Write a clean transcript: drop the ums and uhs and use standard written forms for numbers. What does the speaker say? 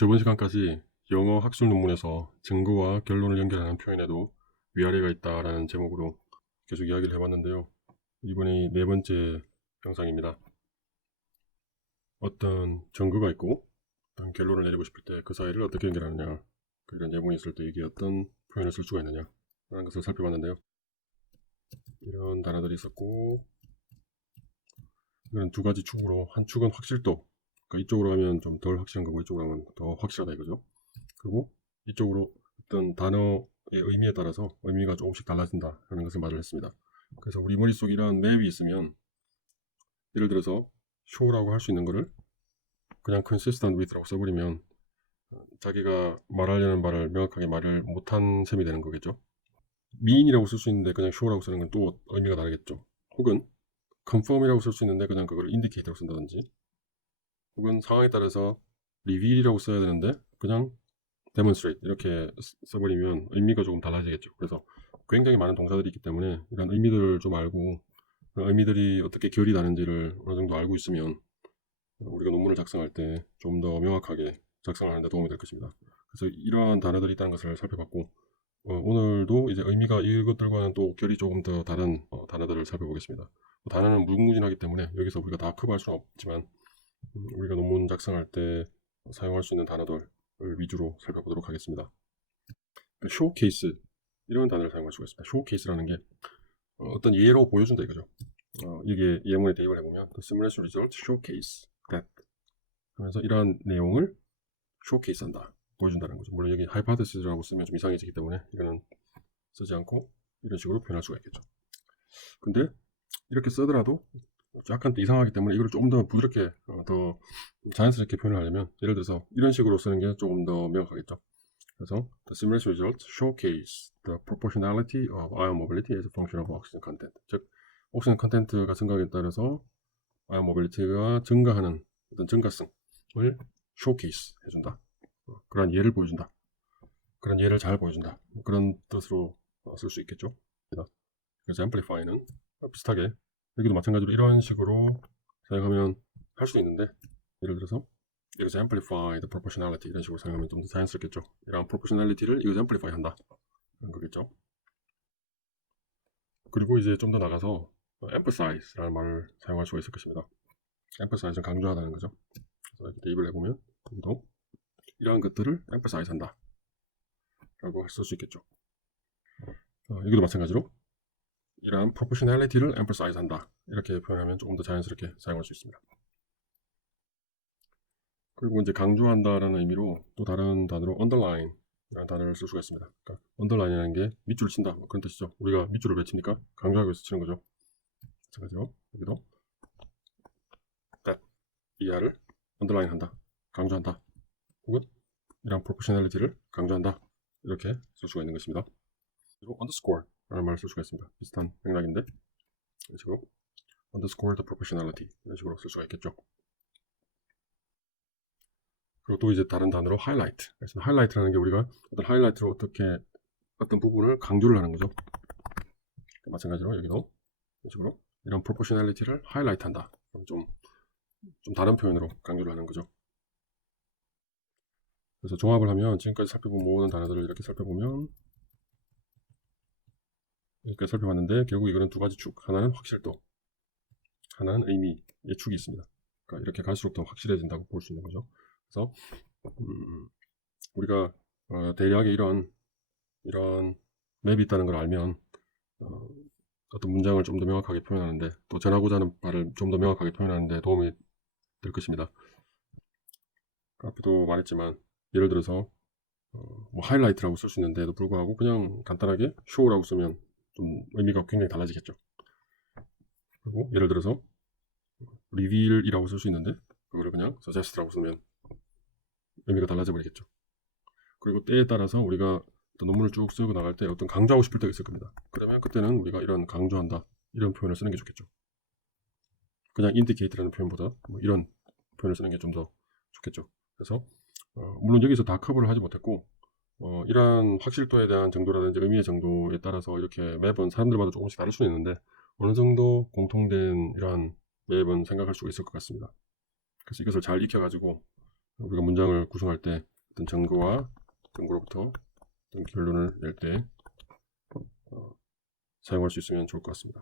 저번 시간까지 영어 학술 논문에서 증거와 결론을 연결하는 표현에도 위아래가 있다라는 제목으로 계속 이야기를 해봤는데요. 이번이 네 번째 영상입니다. 어떤 증거가 있고 어떤 결론을 내리고 싶을 때 그 사이를 어떻게 연결하느냐, 이런 예문이 있을 때 이게 어떤 표현을 쓸 수가 있느냐 라는 것을 살펴봤는데요. 이런 단어들이 있었고, 이건 두 가지 축으로, 한 축은 확실도, 그러니까 이쪽으로 가면 좀 덜 확실한 거고 이쪽으로 가면 더 확실하다 이거죠. 그리고 이쪽으로 어떤 단어의 의미에 따라서 의미가 조금씩 달라진다라는 것을 말을 했습니다. 그래서 우리 머릿속에 이런 맵이 있으면, 예를 들어서 show라고 할 수 있는 거를 그냥 consistent with라고 써버리면 자기가 말하려는 바를 명확하게 말을 못한 셈이 되는 거겠죠. mean이라고 쓸 수 있는데 그냥 show라고 쓰는 건 또 의미가 다르겠죠. 혹은 confirm이라고 쓸 수 있는데 그냥 그걸 indicate라고 쓴다든지, 혹은 상황에 따라서 reveal이라고 써야 되는데 그냥 demonstrate 이렇게 써버리면 의미가 조금 달라지겠죠. 그래서 굉장히 많은 동사들이 있기 때문에 이런 의미들을 좀 알고, 의미들이 어떻게 결이 나는지를 어느 정도 알고 있으면 우리가 논문을 작성할 때 좀 더 명확하게 작성을 하는 데 도움이 될 것입니다. 그래서 이러한 단어들이 있다는 것을 살펴봤고, 오늘도 이제 의미가 이것들과는 또 결이 조금 더 다른 단어들을 살펴보겠습니다. 단어는 무궁무진하기 때문에 여기서 우리가 다 커버할 수는 없지만, 우리가 논문 작성할 때 사용할 수 있는 단어들을 위주로 살펴보도록 하겠습니다. 쇼케이스, 이런 단어를 사용할 수가 있습니다. 쇼케이스라는 게 어떤 예로 보여준다 이거죠. 이게 예문에 대입을 해보면 The simulation results showcase that 하면서 이러한 내용을 쇼케이스 한다, 보여준다는 거죠. 물론 여기 hypothesis라고 쓰면 좀 이상해지기 때문에 이거는 쓰지 않고 이런 식으로 표현할 수가 있겠죠. 근데 이렇게 쓰더라도 약간 또 이상하기 때문에 이걸 조금 더 부드럽게 더 자연스럽게 표현을 하려면, 예를 들어서 이런 식으로 쓰는 게 조금 더 명확하겠죠. 그래서 the simulation results showcase the proportionality of ion mobility as a function of oxygen content. 즉, 옥시전 컨텐트가 증가하기에 따라서 ion mobility가 증가하는 어떤 증가성을 showcase 해준다. 그런 예를 보여준다. 그런 예를 잘 보여준다. 그런 뜻으로 쓸 수 있겠죠. 그래서 amplify는 비슷하게 여기도 마찬가지로 이런 식으로 사용하면 할 수 있는데, 예를 들어서 이것을 amplify the proportionality 이런 식으로 사용하면 좀 더 자연스럽겠죠. 이런 proportionality를 이것을 amplify 한다, 그런 거겠죠. 그리고 이제 좀 더 나가서 emphasize라는 말을 사용할 수가 있을 것입니다. emphasize는 강조하다는 거죠. 그래서 이렇게 대입을 해보면 여기도 이러한 것들을 emphasize 한다 라고 쓸 수 있겠죠. 여기도 마찬가지로 이러한 proportionality를 emphasize 한다, 이렇게 표현하면 조금 더 자연스럽게 사용할 수 있습니다. 그리고 이제 강조한다라는 의미로 또 다른 단어로 underline 라는 단어를 쓸 수가 있습니다. 그러니까 underline이라는 게 밑줄을 친다, 그런 뜻이죠. 우리가 밑줄을 왜 칩니까? 강조하기 위해서 치는 거죠. 마찬가지로 여기도 that, 이하를 underline 한다, 강조한다, 혹은 이런 proportionality를 강조한다, 이렇게 쓸 수가 있는 것입니다. 그리고 underscore 라는 말을 쓸 수가 있습니다. 비슷한 맥락인데 이런 식으로 underscore the proportionality 이런 식으로 쓸 수가 있겠죠. 그리고 또 이제 다른 단어로 highlight. 그래서 highlight라는 게 우리가 어떤 하이라이트로 어떻게 어떤 부분을 강조를 하는 거죠. 마찬가지로 여기도 이런 식으로 이런 proportionality를 highlight 한다. 그럼 좀 다른 표현으로 강조를 하는 거죠. 그래서 종합을 하면 지금까지 살펴본 모든 단어들을 이렇게 살펴보면, 여기까지 살펴봤는데 결국 이거는 두 가지 축, 하나는 확실도, 하나는 의미의 축이 있습니다. 그러니까 이렇게 갈수록 더 확실해진다고 볼 수 있는 거죠. 그래서 우리가 대략의 이런 맵이 있다는 걸 알면 어떤 문장을 좀 더 명확하게 표현하는데, 또 전하고자 하는 바를 좀 더 명확하게 표현하는데 도움이 될 것입니다. 앞에도 말했지만 예를 들어서 뭐 하이라이트라고 쓸 수 있는데도 불구하고 그냥 간단하게 show라고 쓰면 좀 의미가 굉장히 달라지겠죠. 그리고 예를 들어서 reveal이라고 쓸 수 있는데 그거를 그냥 suggest라고 쓰면 의미가 달라져 버리겠죠. 그리고 때에 따라서 우리가 어떤 논문을 쭉 쓰고 나갈 때 어떤 강조하고 싶을 때가 있을 겁니다. 그러면 그때는 우리가 이런 강조한다, 이런 표현을 쓰는 게 좋겠죠. 그냥 indicate라는 표현보다 뭐 이런 표현을 쓰는 게 좀 더 좋겠죠. 그래서 물론 여기서 다 커버를 하지 못했고, 이러한 확실도에 대한 정도라든지 의미의 정도에 따라서 이렇게 매번 사람들마다 조금씩 다를 수는 있는데 어느 정도 공통된 이러한 맵은 생각할 수가 있을 것 같습니다. 그래서 이것을 잘 익혀가지고 우리가 문장을 구성할 때 어떤 증거로부터 어떤 결론을 낼 때 사용할 수 있으면 좋을 것 같습니다.